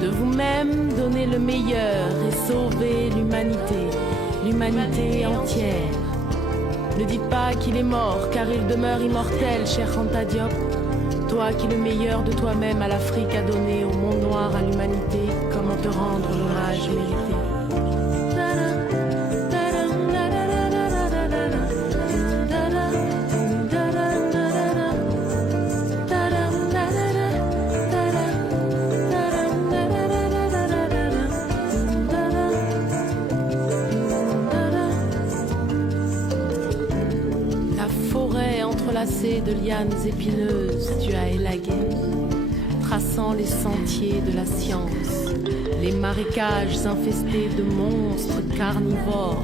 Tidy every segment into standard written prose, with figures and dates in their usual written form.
De vous-même, donnez le meilleur et sauvez l'humanité entière. Ne dites pas qu'il est mort, car il demeure immortel, cher Anta Diop. Toi qui le meilleur de toi-même à l'Afrique a donné au monde noir, à l'humanité, comment te rendre l'hommage mérité? De lianes épineuses, tu as élagué, traçant les sentiers de la science, les marécages infestés de monstres carnivores,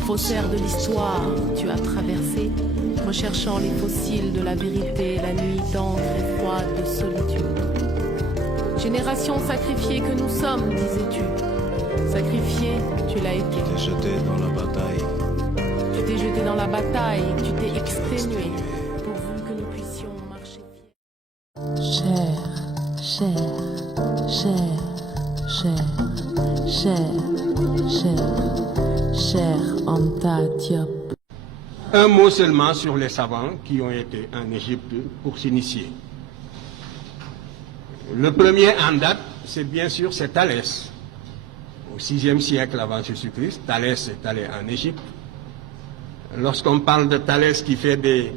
faussaires de l'histoire, tu as traversé, recherchant les fossiles de la vérité, la nuit tendre et froide de solitude. Génération sacrifiée que nous sommes, disais-tu. Sacrifié, tu l'as été. Tu t'es jeté dans la bataille. Tu t'es jeté dans la bataille, tu t'es exténué. Cher Anta Diop. Un mot seulement sur les savants qui ont été en Égypte pour s'initier. Le premier en date, c'est bien sûr Thalès. Au VIe siècle avant Jésus-Christ, Thalès est allé en Égypte. Lorsqu'on parle de Thalès qui fait des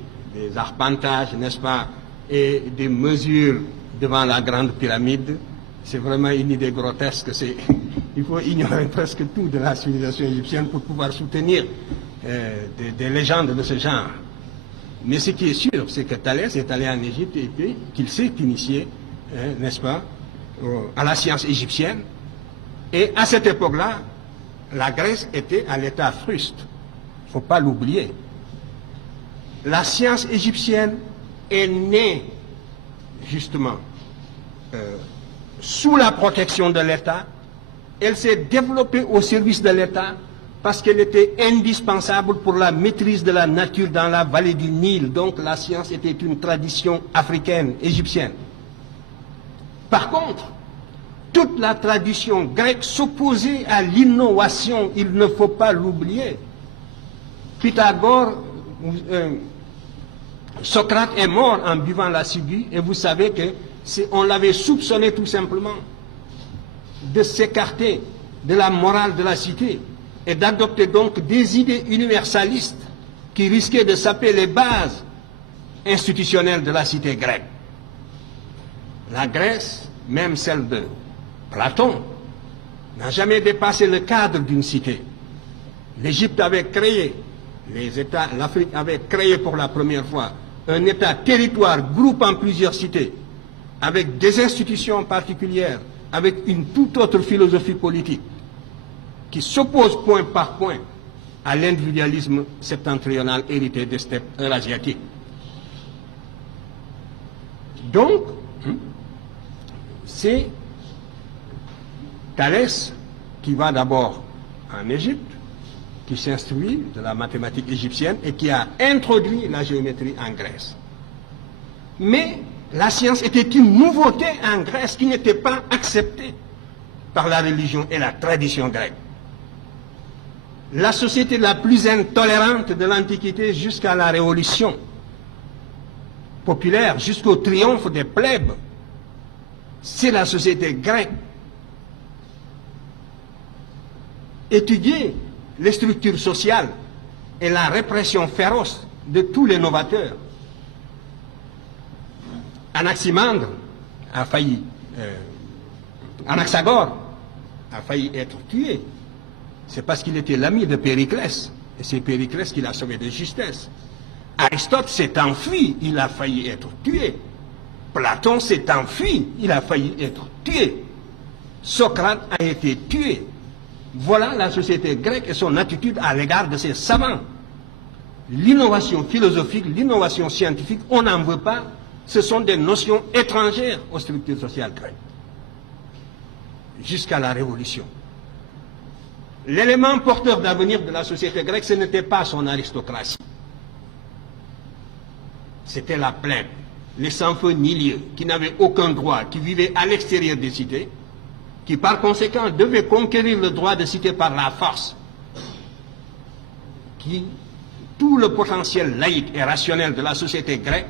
arpentages, n'est-ce pas, et des mesures devant la grande pyramide, c'est vraiment une idée grotesque. Il faut ignorer presque tout de la civilisation égyptienne pour pouvoir soutenir des légendes de ce genre. Mais ce qui est sûr, c'est que Thalès est allé en Égypte et qu'il s'est initié, n'est-ce pas, à la science égyptienne. Et à cette époque-là, la Grèce était à l'état fruste. Il ne faut pas l'oublier. La science égyptienne est née, justement, sous la protection de l'État. Elle s'est développée au service de l'État parce qu'elle était indispensable pour la maîtrise de la nature dans la vallée du Nil. Donc la science était une tradition africaine, égyptienne. Par contre, toute la tradition grecque s'opposait à l'innovation, il ne faut pas l'oublier. Pythagore, Socrate est mort en buvant la ciguë, et vous savez que on l'avait soupçonné tout simplement de s'écarter de la morale de la cité et d'adopter donc des idées universalistes qui risquaient de saper les bases institutionnelles de la cité grecque. La Grèce, même celle de Platon, n'a jamais dépassé le cadre d'une cité. L'Égypte avait créé, l'Afrique avait créé pour la première fois un État-territoire groupant plusieurs cités, avec des institutions particulières, avec une toute autre philosophie politique, qui s'oppose point par point à l'individualisme septentrional hérité des steppes eurasiatiques. Donc, c'est Thalès qui va d'abord en Égypte, qui s'instruit de la mathématique égyptienne et qui a introduit la géométrie en Grèce. Mais la science était une nouveauté en Grèce qui n'était pas acceptée par la religion et la tradition grecque. La société la plus intolérante de l'Antiquité jusqu'à la Révolution populaire, jusqu'au triomphe des plèbes, c'est la société grecque. Étudier les structures sociales et la répression féroce de tous les novateurs. Anaximandre a failli, Anaxagore a failli être tué. C'est parce qu'il était l'ami de Périclès. Et c'est Périclès qui l'a sauvé de justesse. Aristote s'est enfui, il a failli être tué. Platon s'est enfui, il a failli être tué. Socrate a été tué. Voilà la société grecque et son attitude à l'égard de ses savants. L'innovation philosophique, l'innovation scientifique, on n'en veut pas. Ce sont des notions étrangères aux structures sociales grecques. Jusqu'à la Révolution. L'élément porteur d'avenir de la société grecque, ce n'était pas son aristocratie. C'était la plèbe, les sans-feu ni lieu, qui n'avaient aucun droit, qui vivaient à l'extérieur des cités, qui par conséquent devait conquérir le droit de citer par la force, tout le potentiel laïque et rationnel de la société grecque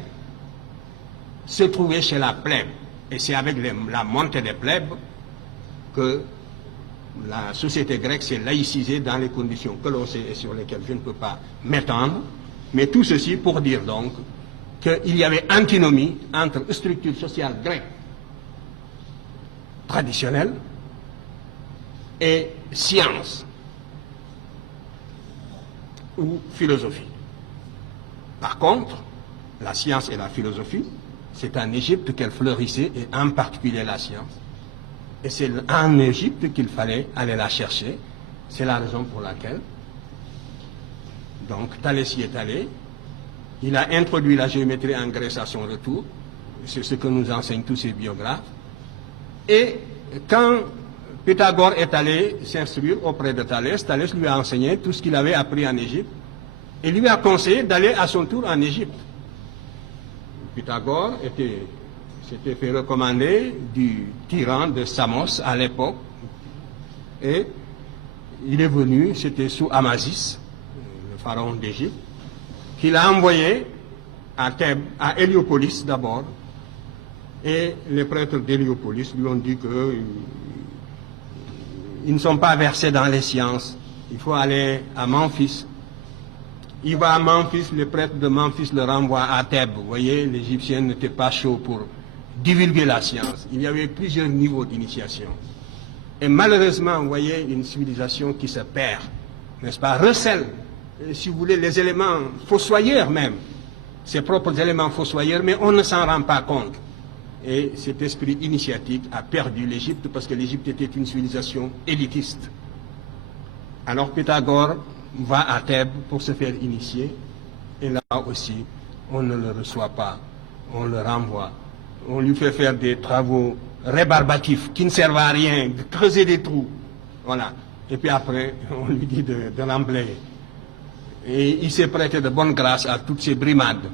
se trouvait chez la plèbe. Et c'est avec la montée des plèbes que la société grecque s'est laïcisée dans les conditions que l'on sait et sur lesquelles je ne peux pas m'étendre. Mais tout ceci pour dire donc qu'il y avait antinomie entre structure sociale grecque traditionnelle et science ou philosophie. Par contre, la science et la philosophie, c'est en Égypte qu'elle fleurissait, et en particulier la science. Et c'est en Égypte qu'il fallait aller la chercher. C'est la raison pour laquelle, donc, Thalès y est allé. Il a introduit la géométrie en Grèce à son retour. C'est ce que nous enseignent tous ces biographes. Et quand Pythagore est allé s'instruire auprès de Thalès, Thalès lui a enseigné tout ce qu'il avait appris en Égypte et lui a conseillé d'aller à son tour en Égypte. Pythagore s'était fait recommander du tyran de Samos à l'époque, et il est venu, c'était sous Amasis, le pharaon d'Égypte, qu'il a envoyé à Thèbes, à Héliopolis d'abord, et les prêtres d'Héliopolis lui ont dit qu'ils ne sont pas versés dans les sciences, il faut aller à Memphis. Il va à Memphis, les prêtres de Memphis le renvoient à Thèbes. Vous voyez, l'Égyptien n'était pas chaud pour divulguer la science. Il y avait plusieurs niveaux d'initiation. Et malheureusement, vous voyez, une civilisation qui se perd, n'est-ce pas, recèle, si vous voulez, les éléments fossoyeurs même, ses propres éléments fossoyeurs, mais on ne s'en rend pas compte. Et cet esprit initiatique a perdu l'Égypte parce que l'Égypte était une civilisation élitiste. Alors Pythagore va à Thèbes pour se faire initier, et là aussi, on ne le reçoit pas, on le renvoie. On lui fait faire des travaux rébarbatifs qui ne servent à rien, de creuser des trous. Voilà. Et puis après, on lui dit de l'emblayer. Et il s'est prêté de bonne grâce à toutes ces brimades.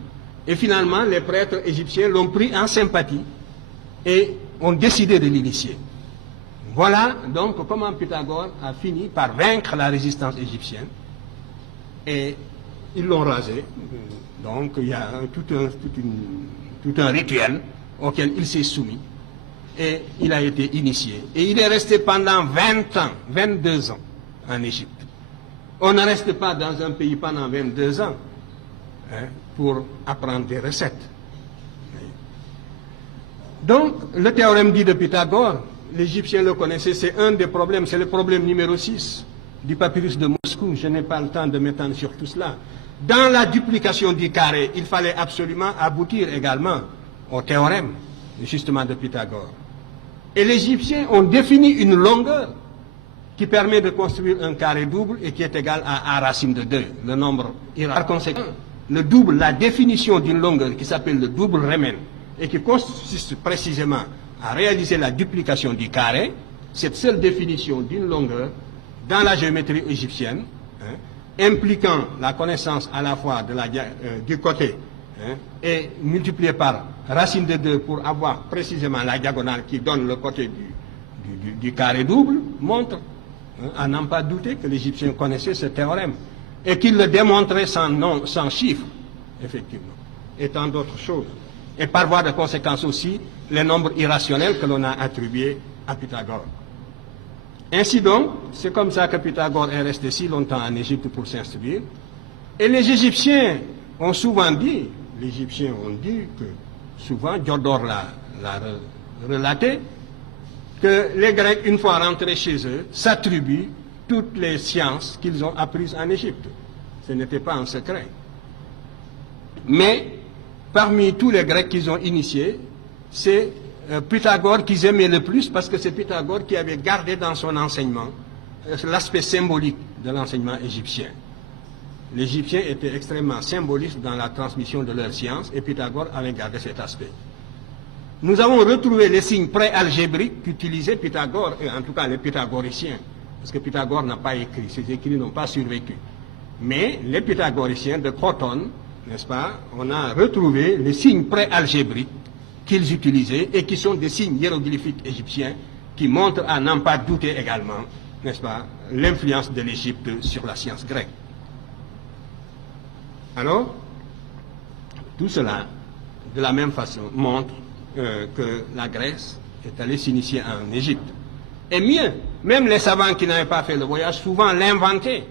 Et finalement, les prêtres égyptiens l'ont pris en sympathie et ont décidé de l'initier. Voilà donc comment Pythagore a fini par vaincre la résistance égyptienne. Et ils l'ont rasé. Donc il y a tout un rituel auquel il s'est soumis. Et il a été initié. Et il est resté pendant 20 ans, 22 ans en Égypte. On ne reste pas dans un pays pendant 22 ans pour apprendre des recettes. Donc, le théorème dit de Pythagore, l'Égyptien le connaissait, c'est un des problèmes, c'est le problème numéro 6 du papyrus de Moscou. Je n'ai pas le temps de m'étendre sur tout cela. Dans la duplication du carré, il fallait absolument aboutir également au théorème, justement, de Pythagore. Et les Égyptiens ont défini une longueur qui permet de construire un carré double et qui est égal à A racine de 2, le nombre irrationnel. Par conséquent, le double, la définition d'une longueur qui s'appelle le double Riemann et qui consiste précisément à réaliser la duplication du carré, cette seule définition d'une longueur dans la géométrie égyptienne, impliquant la connaissance à la fois du côté et multipliée par racine de 2 pour avoir précisément la diagonale qui donne le côté du carré double, montre, à n'en pas douter, que l'Égyptien connaissait ce théorème et qu'il le démontrait sans chiffres, effectivement, et tant d'autres choses. Et par voie de conséquence aussi, les nombres irrationnels que l'on a attribués à Pythagore. Ainsi donc, c'est comme ça que Pythagore est resté si longtemps en Égypte pour s'instruire. Et les Égyptiens ont souvent dit, que souvent, Diodore l'a relaté, que les Grecs, une fois rentrés chez eux, s'attribuent toutes les sciences qu'ils ont apprises en Égypte. Ce n'était pas un secret. Mais, parmi tous les Grecs qu'ils ont initiés, c'est Pythagore qu'ils aimaient le plus, parce que c'est Pythagore qui avait gardé dans son enseignement l'aspect symbolique de l'enseignement égyptien. Les Égyptiens étaient extrêmement symbolistes dans la transmission de leurs sciences, et Pythagore avait gardé cet aspect. Nous avons retrouvé les signes pré-algébriques qu'utilisait Pythagore, et en tout cas les pythagoriciens, parce que Pythagore n'a pas écrit, ses écrits n'ont pas survécu. Mais les pythagoriciens de Crotone, n'est-ce pas, on a retrouvé les signes pré-algébriques qu'ils utilisaient et qui sont des signes hiéroglyphiques égyptiens qui montre à n'en pas douter également, n'est-ce pas, l'influence de l'Égypte sur la science grecque. Alors, tout cela, de la même façon, montre que la Grèce est allée s'initier en Égypte. Et mieux, même les savants qui n'avaient pas fait le voyage, souvent l'inventaient.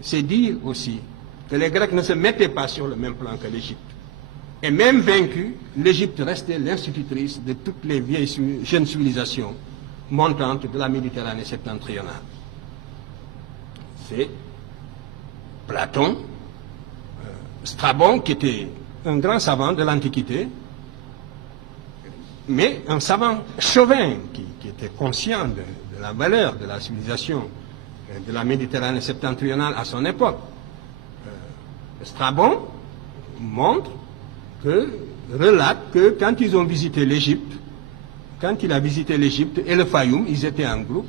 C'est dire aussi que les Grecs ne se mettaient pas sur le même plan que l'Égypte. Et même vaincue, l'Égypte restait l'institutrice de toutes les vieilles jeunes civilisations montantes de la Méditerranée septentrionale. C'est Platon, Strabon, qui était un grand savant de l'Antiquité, mais un savant chauvin qui était conscient de la valeur de la civilisation de la Méditerranée septentrionale à son époque. Strabon relate que quand ils ont visité l'Égypte, quand il a visité l'Égypte et le Fayoum, ils étaient en groupe,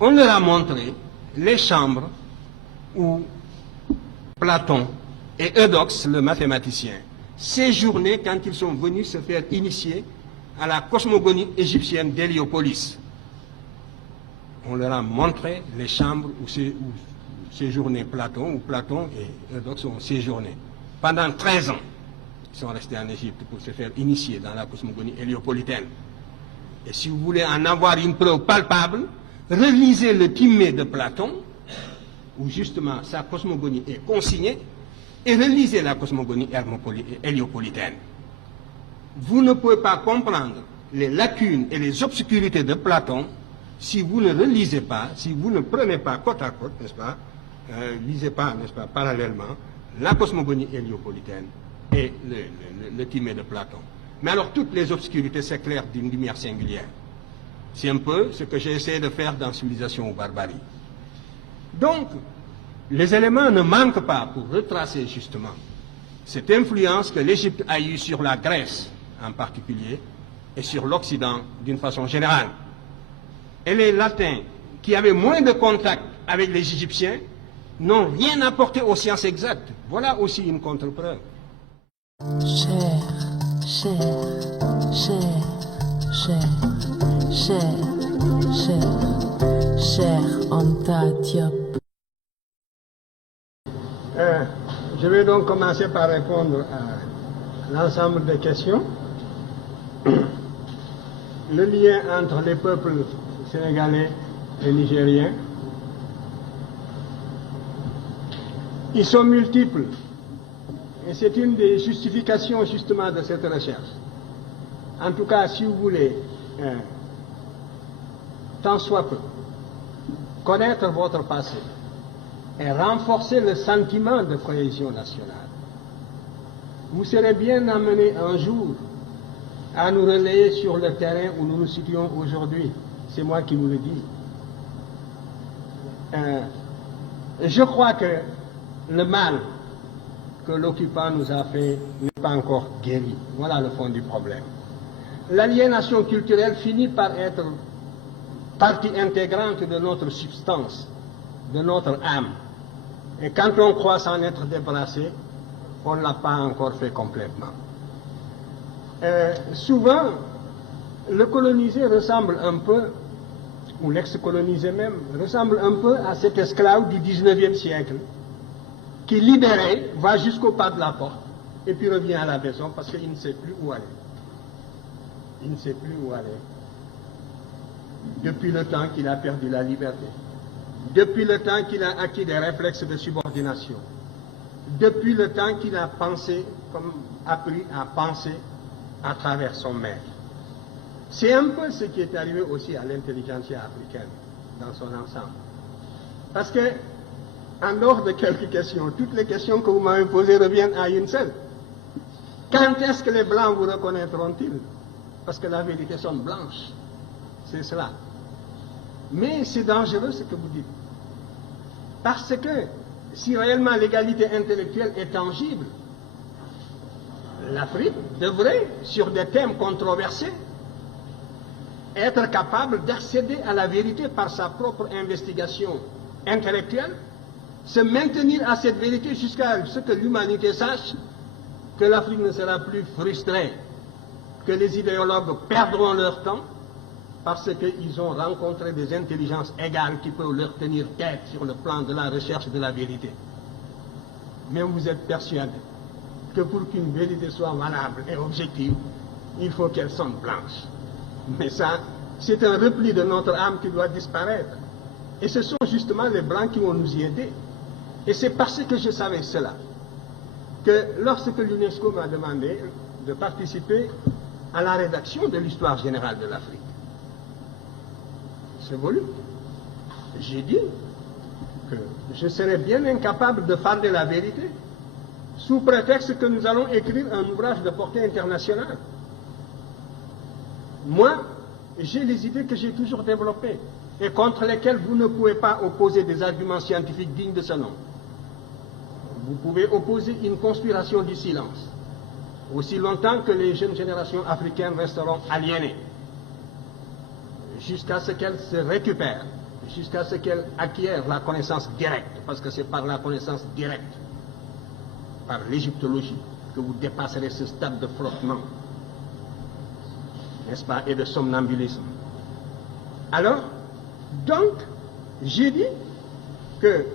on leur a montré les chambres où Platon et Eudoxe, le mathématicien, séjournaient quand ils sont venus se faire initier à la cosmogonie égyptienne d'Héliopolis. On leur a montré les chambres où séjournait Platon, où Platon et Eudoxe ont séjourné. Pendant 13 ans, ils sont restés en Égypte pour se faire initier dans la cosmogonie héliopolitaine. Et si vous voulez en avoir une preuve palpable, relisez le Timée de Platon, où justement sa cosmogonie est consignée, et relisez la cosmogonie héliopolitaine. Vous ne pouvez pas comprendre les lacunes et les obscurités de Platon si vous ne relisez pas, si vous ne prenez pas côte à côte, n'est-ce pas, lisez pas, n'est-ce pas, parallèlement, la cosmogonie héliopolitaine et le Timée de Platon. Mais alors toutes les obscurités s'éclairent d'une lumière singulière. C'est un peu ce que j'ai essayé de faire dans Civilisation ou Barbarie. Donc, les éléments ne manquent pas pour retracer justement cette influence que l'Égypte a eue sur la Grèce en particulier et sur l'Occident d'une façon générale. Et les Latins, qui avaient moins de contact avec les Égyptiens, n'ont rien apporté aux sciences exactes. Voilà aussi une contre-preuve. Cher, Anta Diop. Je vais donc commencer par répondre à l'ensemble des questions. Le lien entre les peuples sénégalais et nigériens, ils sont multiples. Et c'est une des justifications justement de cette recherche. En tout cas, si vous voulez, tant soit peu, connaître votre passé et renforcer le sentiment de cohésion nationale, vous serez bien amené un jour à nous relayer sur le terrain où nous nous situons aujourd'hui. C'est moi qui vous le dis. Je crois que le mal que l'occupant nous a fait n'est pas encore guéri. Voilà le fond du problème. L'aliénation culturelle finit par être partie intégrante de notre substance, de notre âme. Et quand on croit s'en être débarrassé, on ne l'a pas encore fait complètement. Souvent, le colonisé ressemble un peu, ou l'ex-colonisé même, ressemble un peu à cet esclave du 19e siècle, qui libéré va jusqu'au pas de la porte, et puis revient à la maison parce qu'il ne sait plus où aller. Il ne sait plus où aller. Depuis le temps qu'il a perdu la liberté. Depuis le temps qu'il a acquis des réflexes de subordination. Depuis le temps qu'il a pensé, comme appris à penser à travers son maître. C'est un peu ce qui est arrivé aussi à l'intelligentsia africaine dans son ensemble. Parce que, en dehors de quelques questions, toutes les questions que vous m'avez posées reviennent à une seule. Quand est-ce que les Blancs vous reconnaîtront-ils? Parce que la vérité sont blanches. C'est cela. Mais c'est dangereux ce que vous dites. Parce que si réellement l'égalité intellectuelle est tangible, l'Afrique devrait, sur des thèmes controversés, être capable d'accéder à la vérité par sa propre investigation intellectuelle, se maintenir à cette vérité jusqu'à ce que l'humanité sache que l'Afrique ne sera plus frustrée, que les idéologues perdront leur temps parce qu'ils ont rencontré des intelligences égales qui peuvent leur tenir tête sur le plan de la recherche de la vérité. Mais vous êtes persuadé que pour qu'une vérité soit valable et objective, il faut qu'elle sonne blanche. Mais ça, c'est un repli de notre âme qui doit disparaître. Et ce sont justement les Blancs qui vont nous y aider. Et c'est parce que je savais cela que lorsque l'UNESCO m'a demandé de participer à la rédaction de l'histoire générale de l'Afrique, ce volume, j'ai dit que je serais bien incapable de parler la vérité sous prétexte que nous allons écrire un ouvrage de portée internationale. Moi, j'ai les idées que j'ai toujours développées et contre lesquelles vous ne pouvez pas opposer des arguments scientifiques dignes de ce nom. Vous pouvez opposer une conspiration du silence, aussi longtemps que les jeunes générations africaines resteront aliénées, jusqu'à ce qu'elles se récupèrent, jusqu'à ce qu'elles acquièrent la connaissance directe, parce que c'est par la connaissance directe, par l'égyptologie, que vous dépasserez ce stade de flottement, n'est-ce pas, et de somnambulisme. Alors, donc, j'ai dit que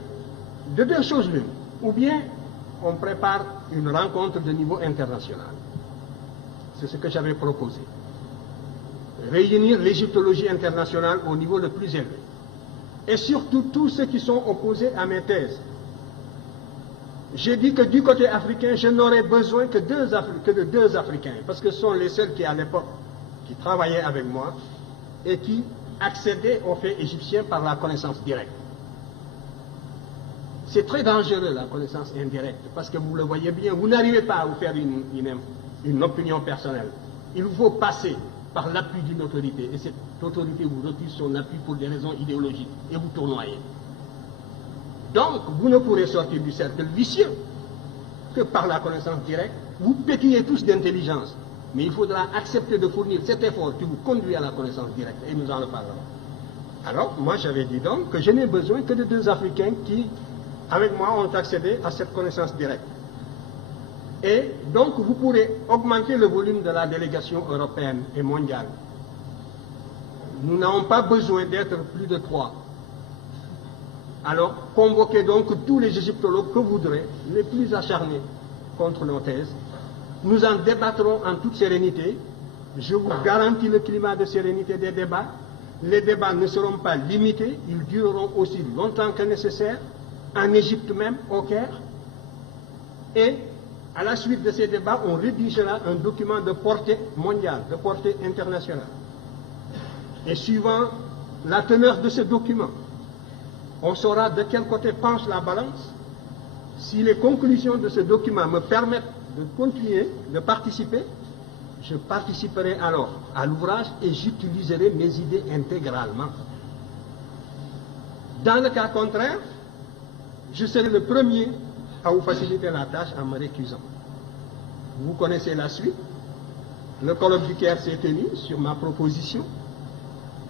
de deux choses l'une, ou bien on prépare une rencontre de niveau international. C'est ce que j'avais proposé. Réunir l'égyptologie internationale au niveau le plus élevé. Et surtout tous ceux qui sont opposés à mes thèses. J'ai dit que du côté africain, je n'aurais besoin que de deux Africains, parce que ce sont les seuls qui, à l'époque, qui travaillaient avec moi et qui accédaient aux faits égyptiens par la connaissance directe. C'est très dangereux, la connaissance indirecte, parce que vous le voyez bien, vous n'arrivez pas à vous faire une opinion personnelle. Il vous faut passer par l'appui d'une autorité, et cette autorité vous refuse son appui pour des raisons idéologiques, et vous tournoyez. Donc, vous ne pourrez sortir du cercle vicieux que par la connaissance directe. Vous pétillez tous d'intelligence, mais il faudra accepter de fournir cet effort qui vous conduit à la connaissance directe, et nous en reparlerons. Alors, moi j'avais dit donc que je n'ai besoin que de deux Africains qui, avec moi, ont accédé à cette connaissance directe. Et donc, vous pourrez augmenter le volume de la délégation européenne et mondiale. Nous n'avons pas besoin d'être plus de 3. Alors, convoquez donc tous les égyptologues que vous voudrez, les plus acharnés contre nos thèses. Nous en débattrons en toute sérénité. Je vous garantis le climat de sérénité des débats. Les débats ne seront pas limités, ils dureront aussi longtemps que nécessaire, en Égypte même, au Caire. Et à la suite de ces débats, on rédigera un document de portée mondiale, de portée internationale. Et suivant la teneur de ce document, on saura de quel côté penche la balance. Si les conclusions de ce document me permettent de continuer, de participer, je participerai alors à l'ouvrage et j'utiliserai mes idées intégralement. Dans le cas contraire, je serai le premier à vous faciliter la tâche en me récusant. Vous connaissez la suite. Le colloque du Caire s'est tenu sur ma proposition.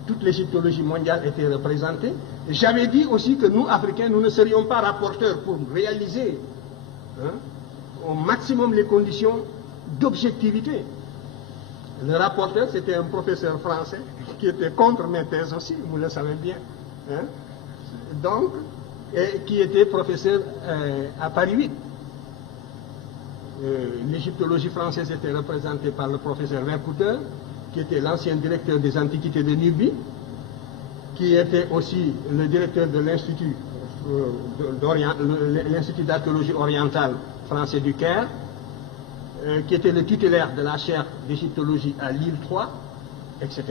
Toute l'égyptologie mondiale était représentée. J'avais dit aussi que nous, Africains, nous ne serions pas rapporteurs pour réaliser au maximum les conditions d'objectivité. Le rapporteur, c'était un professeur français qui était contre mes thèses aussi, vous le savez bien. Donc, et qui était professeur à Paris 8. L'égyptologie française était représentée par le professeur Vercouteur, qui était l'ancien directeur des Antiquités de Nubie, qui était aussi le directeur de l'Institut d'archéologie orientale français du Caire, qui était le titulaire de la chaire d'égyptologie à Lille 3, etc.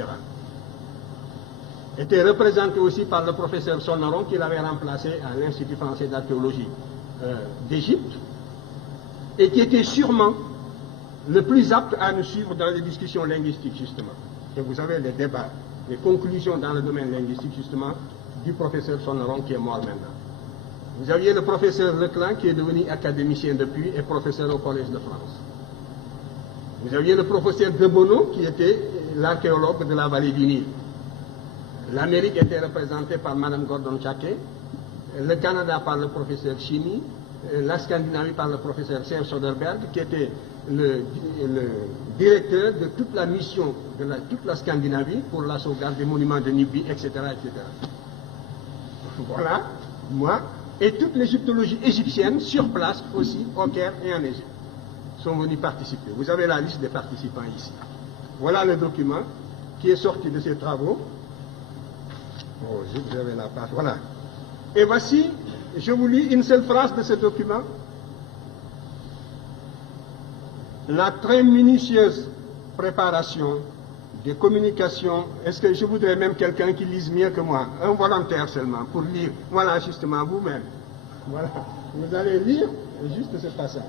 Était représenté aussi par le professeur Sonneron, qui l'avait remplacé à l'Institut français d'archéologie d'Égypte, et qui était sûrement le plus apte à nous suivre dans les discussions linguistiques, justement. Et vous avez les débats, les conclusions dans le domaine linguistique, justement, du professeur Sonneron, qui est mort maintenant. Vous aviez le professeur Leclan, qui est devenu académicien depuis et professeur au Collège de France. Vous aviez le professeur Debono, qui était l'archéologue de la vallée du Nil. L'Amérique était représentée par Mme Gordon Chaké, le Canada par le professeur Chini, la Scandinavie par le professeur Serge Soderberg, qui était le directeur de toute la mission de toute la Scandinavie pour la sauvegarde des monuments de Nibbi, etc., etc. Voilà, moi, et toute l'égyptologie égyptienne sur place aussi, au Caire et en Égypte, sont venus participer. Vous avez la liste des participants ici. Voilà le document qui est sorti de ces travaux. Oh, vous avez la page, voilà. Et voici, je vous lis une seule phrase de ce document. La très minutieuse préparation des communications. Est-ce que je voudrais même quelqu'un qui lise mieux que moi? Un volontaire seulement, pour lire. Voilà, justement, vous-même. Voilà. Vous allez lire juste ce passage.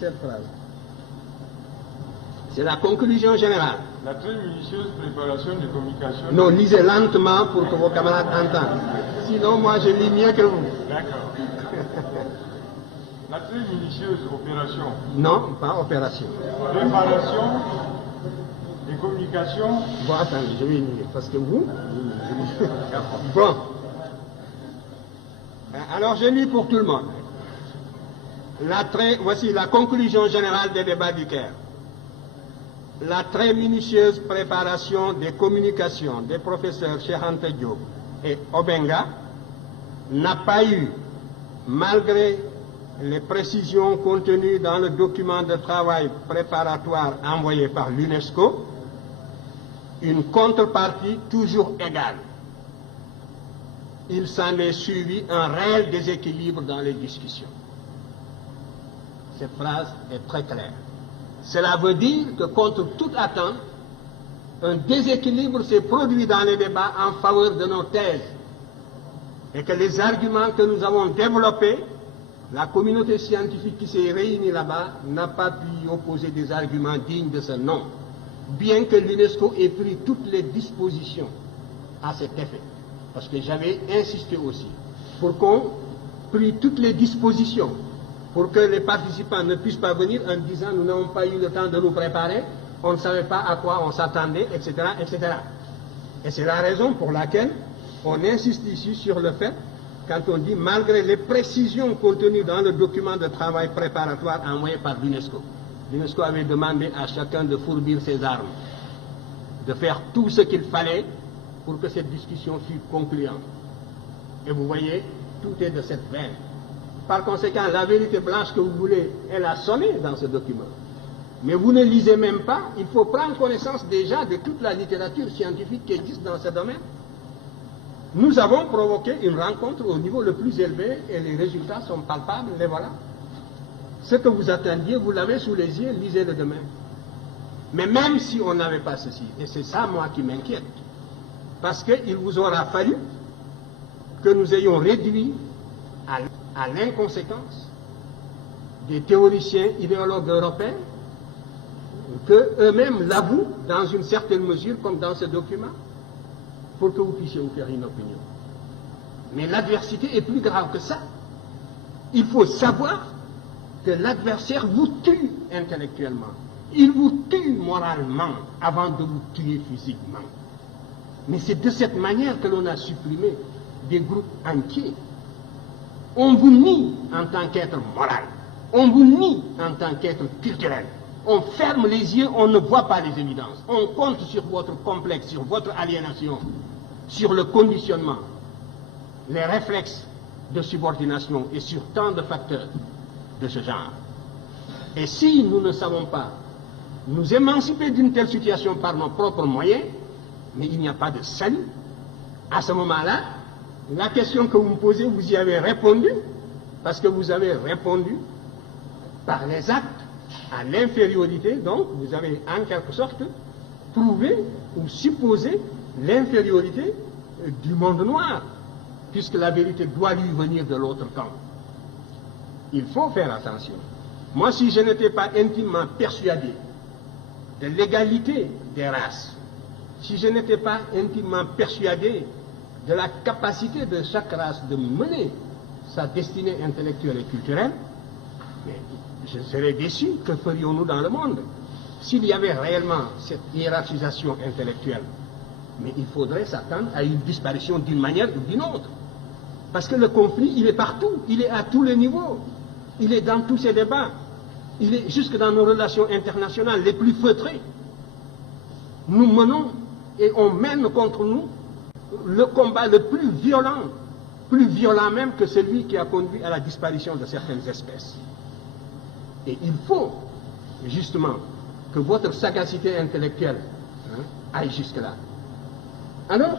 Cette phrase. C'est la conclusion générale. La très minutieuse préparation des communications. Non, lisez lentement pour que vos camarades entendent. Sinon, moi, je lis mieux que vous. D'accord. La très minutieuse opération. Non, pas opération. Préparation des communications. Bon, attendez, je vais lire, parce que vous... Bon. Alors, je lis pour tout le monde. Voici la conclusion générale des débats du Caire. La très minutieuse préparation des communications des professeurs Cheikh Anta Diop et Obenga n'a pas eu, malgré les précisions contenues dans le document de travail préparatoire envoyé par l'UNESCO, une contrepartie toujours égale. Il s'en est suivi un réel déséquilibre dans les discussions. Cette phrase est très claire. Cela veut dire que contre toute attente, un déséquilibre s'est produit dans les débats en faveur de nos thèses et que les arguments que nous avons développés, la communauté scientifique qui s'est réunie là-bas n'a pas pu y opposer des arguments dignes de ce nom, bien que l'UNESCO ait pris toutes les dispositions à cet effet. Parce que j'avais insisté aussi pour qu'on prie toutes les dispositions pour que les participants ne puissent pas venir en disant nous n'avons pas eu le temps de nous préparer, on ne savait pas à quoi on s'attendait, etc., etc. Et c'est la raison pour laquelle on insiste ici sur le fait, quand on dit malgré les précisions contenues dans le document de travail préparatoire envoyé par l'UNESCO, l'UNESCO avait demandé à chacun de fourbir ses armes, de faire tout ce qu'il fallait pour que cette discussion fût concluante. Et vous voyez, tout est de cette veine. Par conséquent, la vérité blanche que vous voulez, elle a sonné dans ce document. Mais vous ne lisez même pas, il faut prendre connaissance déjà de toute la littérature scientifique qui existe dans ce domaine. Nous avons provoqué une rencontre au niveau le plus élevé et les résultats sont palpables, les voilà. Ce que vous attendiez, vous l'avez sous les yeux, lisez-le demain. Mais même si on n'avait pas ceci, et c'est ça moi qui m'inquiète, parce qu'il vous aura fallu que nous ayons réduit à l'inconséquence des théoriciens idéologues européens, qu'eux-mêmes l'avouent dans une certaine mesure, comme dans ce document, pour que vous puissiez vous faire une opinion. Mais l'adversité est plus grave que ça. Il faut savoir que l'adversaire vous tue intellectuellement. Il vous tue moralement avant de vous tuer physiquement. Mais c'est de cette manière que l'on a supprimé des groupes entiers. On vous nie en tant qu'être moral. On vous nie en tant qu'être culturel. On ferme les yeux, on ne voit pas les évidences. On compte sur votre complexe, sur votre aliénation, sur le conditionnement, les réflexes de subordination et sur tant de facteurs de ce genre. Et si nous ne savons pas nous émanciper d'une telle situation par nos propres moyens, mais il n'y a pas de salut. À ce moment-là, la question que vous me posez, vous y avez répondu, parce que vous avez répondu par les actes à l'infériorité, donc vous avez en quelque sorte prouvé ou supposé l'infériorité du monde noir, puisque la vérité doit lui venir de l'autre camp. Il faut faire attention. Moi, si je n'étais pas intimement persuadé de l'égalité des races, si je n'étais pas intimement persuadé de la capacité de chaque race de mener sa destinée intellectuelle et culturelle, mais je serais déçu. Que ferions-nous dans le monde s'il y avait réellement cette hiérarchisation intellectuelle? Mais il faudrait s'attendre à une disparition d'une manière ou d'une autre. Parce que le conflit, il est partout, il est à tous les niveaux, il est dans tous ces débats. il est jusque dans nos relations internationales les plus feutrées. Nous menons et on mène contre nous le combat le plus violent même que celui qui a conduit à la disparition de certaines espèces. Et il faut justement que votre sagacité intellectuelle aille jusque-là. Alors,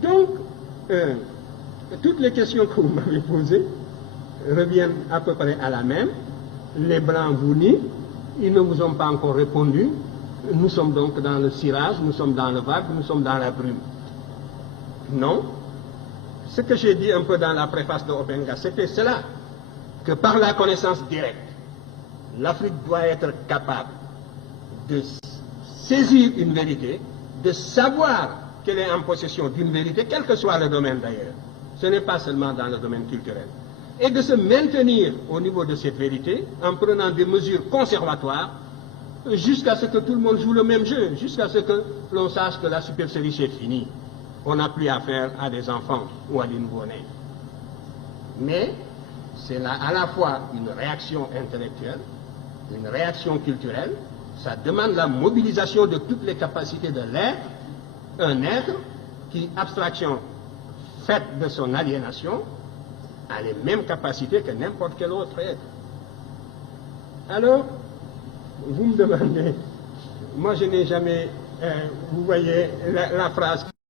donc, toutes les questions que vous m'avez posées reviennent à peu près à la même. Les Blancs vous nient, ils ne vous ont pas encore répondu. Nous sommes donc dans le cirage, nous sommes dans le vague, nous sommes dans la brume. Non. Ce que j'ai dit un peu dans la préface de Obenga, c'était cela, que par la connaissance directe, l'Afrique doit être capable de saisir une vérité, de savoir qu'elle est en possession d'une vérité, quel que soit le domaine d'ailleurs. Ce n'est pas seulement dans le domaine culturel. Et de se maintenir au niveau de cette vérité en prenant des mesures conservatoires jusqu'à ce que tout le monde joue le même jeu, jusqu'à ce que l'on sache que la supercherie est finie. On n'a plus affaire à des enfants ou à des nouveau-nés. Mais c'est là à la fois une réaction intellectuelle, une réaction culturelle, ça demande la mobilisation de toutes les capacités de l'être, un être qui, abstraction faite de son aliénation, a les mêmes capacités que n'importe quel autre être. Alors, vous me demandez, moi je n'ai jamais, vous voyez la phrase